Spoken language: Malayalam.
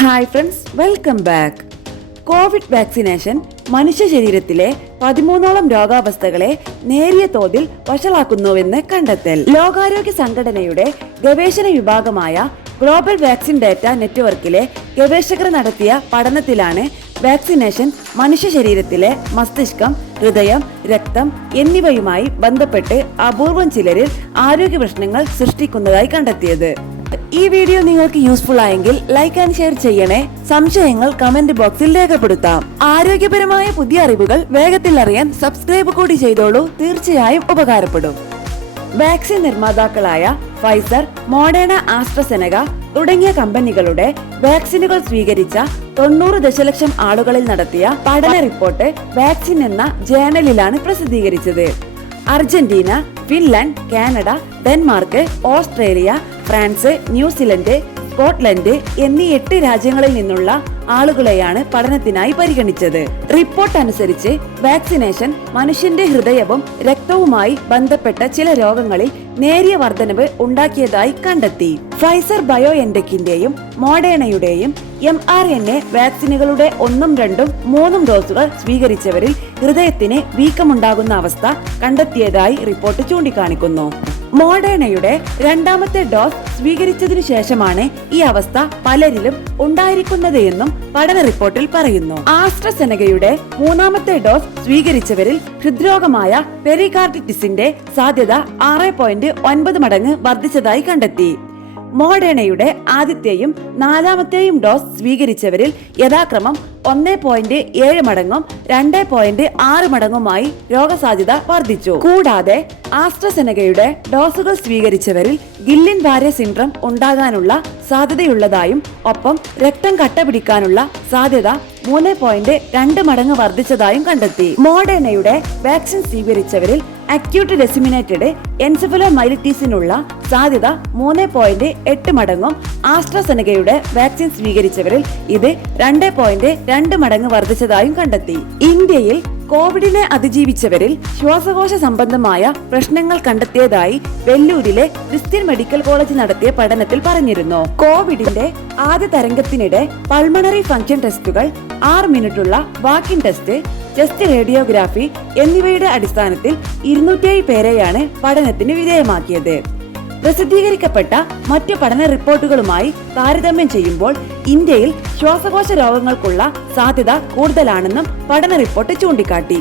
Hi friends, welcome back. Covid vaccination മനുഷ്യ ശരീരത്തിലെ 13ഓളം രോഗാവസ്ഥകളെ നേരിയ തോതിൽ വഷളാക്കുന്നുവെന്ന് കണ്ടെത്തൽ. ലോകാരോഗ്യ സംഘടനയുടെ ഗവേഷണ വിഭാഗമായ ഗ്ലോബൽ വാക്സിൻ ഡാറ്റ നെറ്റ്വർക്കിലെ ഗവേഷകർ നടത്തിയ പഠനത്തിലാണ് വാക്സിനേഷൻ മനുഷ്യ ശരീരത്തിലെ മസ്തിഷ്കം, ഹൃദയം, രക്തം എന്നിവയുമായി ബന്ധപ്പെട്ട് അപൂർവം ചിലരിൽ ആരോഗ്യ പ്രശ്നങ്ങൾ സൃഷ്ടിക്കുന്നതായി കണ്ടെത്തിയത്. ഈ വീഡിയോ നിങ്ങൾക്ക് യൂസ്ഫുൾ ആയെങ്കിൽ ലൈക്ക് ആൻഡ് ഷെയർ ചെയ്യണേ. സംശയങ്ങൾ കമന്റ് ബോക്സിൽ രേഖപ്പെടുത്താം. ആരോഗ്യപരമായ പുതിയ അറിവുകൾ വേഗത്തിൽ അറിയാൻ സബ്സ്ക്രൈബ് കൂടി ചെയ്തോളൂ. തീർച്ചയായും ഉപകാരപ്പെടും. വാക്സിൻ നിർമ്മാതാക്കളായ ഫൈസർ, മോഡേണ, ആസ്ട്രസെനക തുടങ്ങിയ കമ്പനികളുടെ വാക്സിനുകൾ സ്വീകരിച്ച 90 ദശലക്ഷം ആളുകളിൽ നടത്തിയ പഠന റിപ്പോർട്ട് വാക്സിൻ എന്ന ജേണലിലാണ് പ്രസിദ്ധീകരിച്ചത്. Argentina, Finland, Canada, Denmark, Australia, France, New Zealand, Scotland എന്നീ 8 രാജ്യങ്ങളിൽ നിന്നുള്ള ആളുകളെയാണ് പഠനത്തിനായി പരിഗണിച്ചത്. റിപ്പോർട്ട് അനുസരിച്ച് വാക്സിനേഷൻ മനുഷ്യന്റെ ഹൃദയവും രക്തവുമായി ബന്ധപ്പെട്ട ചില രോഗങ്ങളിൽ നേരിയ വർധനവ് ഉണ്ടാക്കിയതായി കണ്ടെത്തി. ഫൈസർ ബയോഎൻടെക്കിന്റെയും മോഡേണയുടെയും mRNA വാക്സിനുകളുടെ 1, 2, 3 ഡോസുകൾ സ്വീകരിച്ചവരിൽ ഹൃദയത്തിന് വീക്കമുണ്ടാകുന്ന അവസ്ഥ കണ്ടെത്തിയതായി റിപ്പോർട്ട് ചൂണ്ടിക്കാണിക്കുന്നു. മോഡേണയുടെ 2ാമത്തെ ഡോസ് സ്വീകരിച്ചതിനു ശേഷമാണ് ഈ അവസ്ഥ പലരിലും ഉണ്ടായിരിക്കുന്നത് എന്നും പഠന റിപ്പോർട്ടിൽ പറയുന്നു. ആസ്ട്രസെനകയുടെ 3ാമത്തെ ഡോസ് സ്വീകരിച്ചവരിൽ ഹൃദ്രോഗമായ പെരികാർഡിറ്റിസിന്റെ സാധ്യത 6.9 മടങ്ങ് വർദ്ധിച്ചതായി കണ്ടെത്തി. മോഡേണയുടെ ആദ്യത്തെയും 4ാമത്തെയും ഡോസ് സ്വീകരിച്ചവരിൽ യഥാക്രമം 1.7 മടങ്ങും 2.6 മടങ്ങുമായി രോഗസാധ്യത വർദ്ധിച്ചു. കൂടാതെ ആസ്ട്രസെനകയുടെ ഡോസുകൾ സ്വീകരിച്ചവരിൽ ഗില്ലിൻ ബാരെ സിൻഡ്രം ഉണ്ടാകാനുള്ള സാധ്യതയുള്ളതായും ഒപ്പം രക്തം കട്ടപിടിക്കാനുള്ള സാധ്യത 3.2 മടങ്ങ് വർദ്ധിച്ചതായും കണ്ടെത്തി. മോഡേണയുടെ വാക്സിൻ സ്വീകരിച്ചവരിൽ അക്യൂട്ട് ഡിസെമിനേറ്റഡ് എൻസെഫലോമൈലിറ്റിസിനുള്ള സാധ്യത 3.8 മടങ്ങും ആസ്ട്രസെനകയുടെ വാക്സിൻ സ്വീകരിച്ചവരിൽ ഇത് 2.2 മടങ്ങ് വർദ്ധിച്ചതായും കണ്ടെത്തി. ഇന്ത്യയിൽ കോവിഡിനെ അതിജീവിച്ചവരിൽ ശ്വാസകോശ സംബന്ധമായ പ്രശ്നങ്ങൾ കണ്ടെത്തിയതായി വെല്ലൂരിലെ ക്രിസ്ത്യൻ മെഡിക്കൽ കോളേജ് നടത്തിയ പഠനത്തിൽ പറഞ്ഞിരുന്നു. കോവിഡിന്റെ ആദ്യ തരംഗത്തിനിടെ പൾമണറി ഫംഗ്ഷൻ ടെസ്റ്റുകൾ, 6 മിനിറ്റുള്ള വാക്കിൻ ടെസ്റ്റ്, ചെസ്റ്റ് റേഡിയോഗ്രാഫി എന്നിവയുടെ അടിസ്ഥാനത്തിൽ 207 പേരെയാണ് പഠനത്തിന് വിധേയമാക്കിയത്. പ്രസിദ്ധീകരിക്കപ്പെട്ട മറ്റു പഠന റിപ്പോർട്ടുകളുമായി താരതമ്യം ചെയ്യുമ്പോൾ ഇന്ത്യയിൽ ശ്വാസകോശ രോഗങ്ങൾക്കുള്ള സാധ്യത കൂടുതലാണെന്നും പഠന റിപ്പോർട്ട് ചൂണ്ടിക്കാട്ടി.